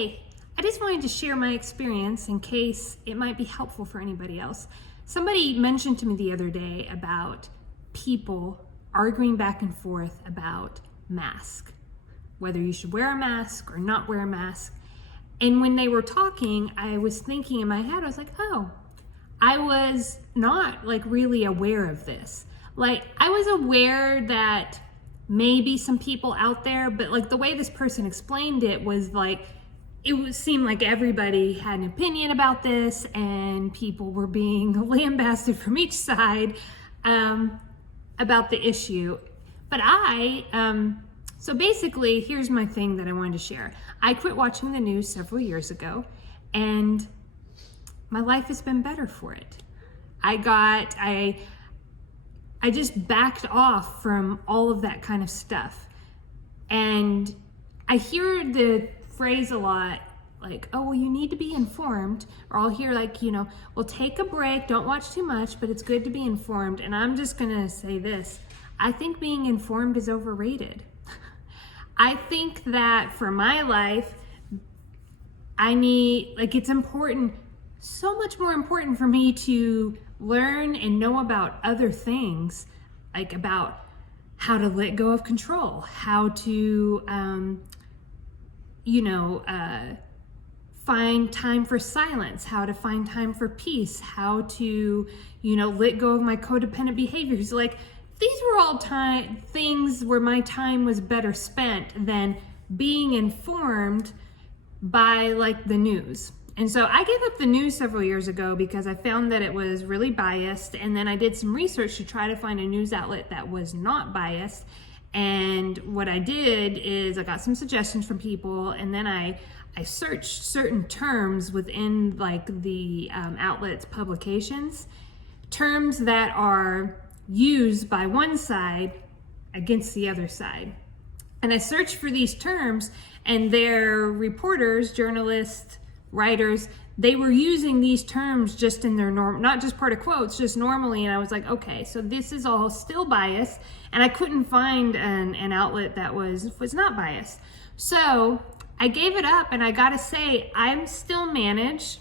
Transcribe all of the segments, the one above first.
Hey, I just wanted to share my experience in case it might be helpful for anybody else. Somebody mentioned to me the other day about people arguing back and forth about masks, whether you should wear a mask or not wear a mask. And when they were talking, I was thinking in my head, I was like, oh, I was not really aware of this. I was aware that maybe some people out there, but the way this person explained it was seemed like everybody had an opinion about this and people were being lambasted from each side about the issue. But so basically, here's my thing that I wanted to share. I quit watching the news several years ago, and my life has been better for it. I just backed off from all of that kind of stuff. And I hear the phrase a lot, oh, well, you need to be informed. Or I'll hear well, take a break, don't watch too much, but it's good to be informed. And I'm just gonna say this, I think being informed is overrated. I think that for my life, it's important, so much more important for me to learn and know about other things, about how to let go of control, how to, find time for silence, how to find time for peace, how to, let go of my codependent behaviors. These were all things where my time was better spent than being informed by the news. And so I gave up the news several years ago because I found that it was really biased. And then I did some research to try to find a news outlet that was not biased. And what I did is I got some suggestions from people, and then I searched certain terms within the outlet's publications, terms that are used by one side against the other side. And I searched for these terms, and their reporters, journalists, writers, they were using these terms just in their not just part of quotes, just normally. And I was like, okay, so this is all still biased, and I couldn't find an outlet that was not biased. So I gave it up, and I gotta say, I'm still managed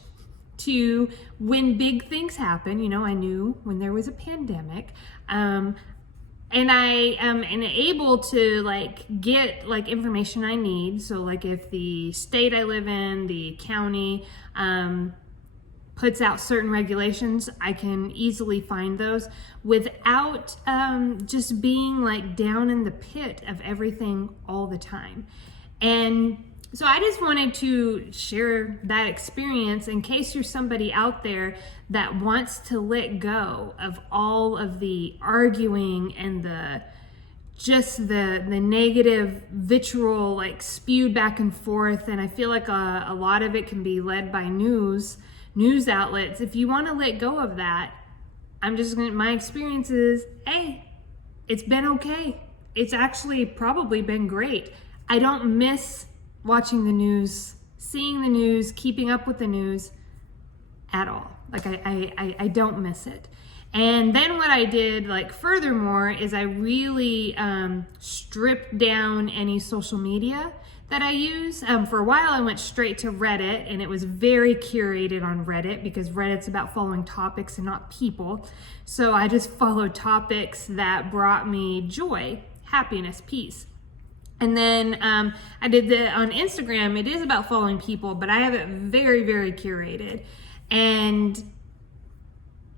to, when big things happen, I knew when there was a pandemic, and I am able to get information I need. So if the state I live in, the county, puts out certain regulations, I can easily find those without just being down in the pit of everything all the time. And so I just wanted to share that experience in case you're somebody out there that wants to let go of all of the arguing and the negative vitriol spewed back and forth. And I feel like a lot of it can be led by news outlets. If you want to let go of that, my experience is, hey, it's been okay. It's actually probably been great. I don't miss watching the news, seeing the news, keeping up with the news at all. I don't miss it. And then what I did, furthermore, is I really stripped down any social media that I use. For a while, I went straight to Reddit, and it was very curated on Reddit because Reddit's about following topics and not people. So I just followed topics that brought me joy, happiness, peace. And then I did on Instagram, it is about following people, but I have it very, very curated. And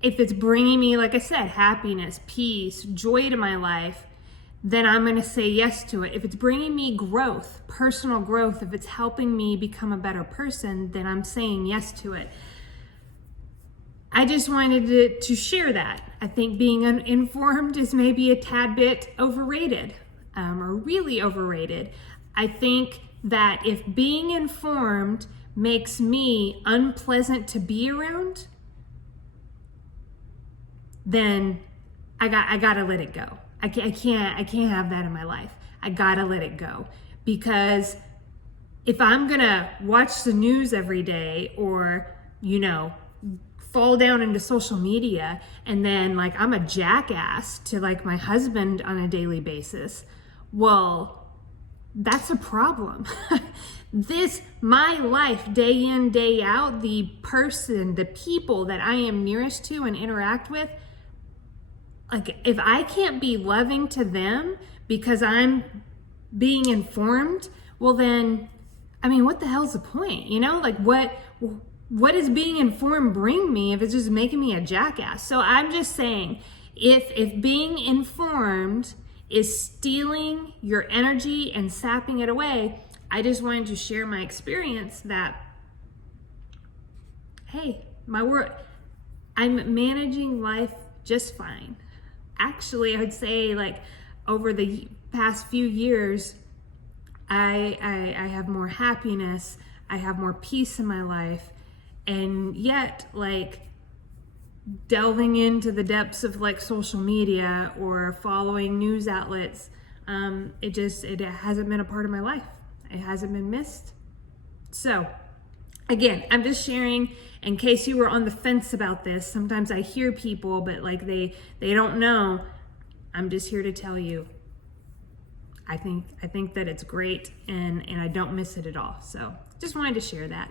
if it's bringing me, like I said, happiness, peace, joy to my life, then I'm going to say yes to it. If it's bringing me growth, personal growth, if it's helping me become a better person, then I'm saying yes to it. I just wanted to share that. I think being uninformed is maybe a tad bit overrated. Or really overrated. I think that if being informed makes me unpleasant to be around, then I gotta let it go. I can't have that in my life. I gotta let it go, because if I'm gonna watch the news every day or fall down into social media and then I'm a jackass to my husband on a daily basis, well, that's a problem. my life, day in, day out, the people that I am nearest to and interact with, like, if I can't be loving to them because I'm being informed, well then, I mean, what the hell's the point? Like, what does being informed bring me if it's just making me a jackass? So I'm just saying, if being informed is stealing your energy and sapping it away, I just wanted to share my experience that, hey, I'm managing life just fine. Actually, I would say, like, over the past few years, I have more happiness, I have more peace in my life, and yet, like, delving into the depths of, like, social media or following news outlets, it hasn't been a part of my life. It hasn't been missed. So again, I'm just sharing in case you were on the fence about this. Sometimes I hear people, but like they don't know. I'm just here to tell you, I think that it's great, and I don't miss it at all. So just wanted to share that.